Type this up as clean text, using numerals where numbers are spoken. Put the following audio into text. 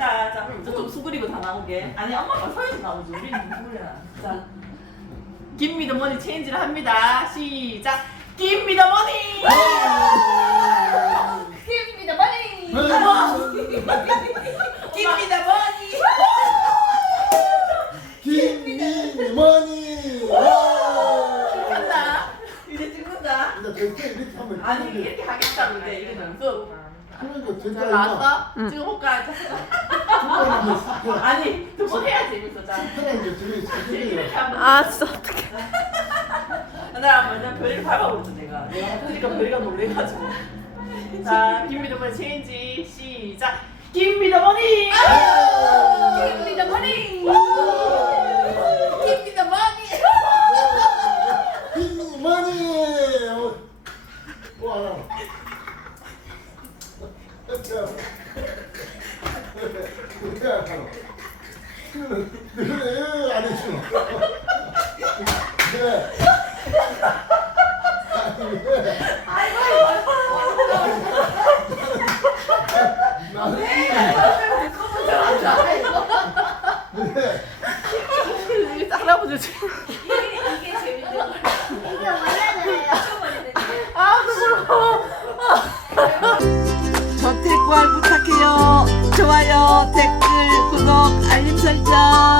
시작합니다. 자, 좀 수그리고 다 나오게. 아니, 엄마가 서에서 나오지. 우리는 수그려라. 자, 김미더 머니 체인지를 합니다. 시작. 김미더 머니. 김미더 머니. 김미더 머니. 김미머니. 찍는다. 이제 찍는다. 이제 절대 이렇게 하면 아니, 이렇게 하겠다고 이제 이게 연습. 그러니까 자, 절대 나왔어? 찍어볼까? 아니, 두 번 해야 재밌어. 자, 사람들 둘이 이렇게 사귀는 한번. 아 진짜 어떡해. 나 먼저 별이를 밟아버렸어 내가 그러니까 별이가 놀래가지고. 자, 김미더머니 체인지 시작. 김미더머니. 김미더 머니. 김미더 머니. 김미머니. 와. 그래 안 해주노. 네. 할아버지 지금. 이게 재밌는 거야. 이게 원래는 아, 부끄러워. 저택 구할 부탁해요. 좋아요, 댓글, 구독, 알림 설정.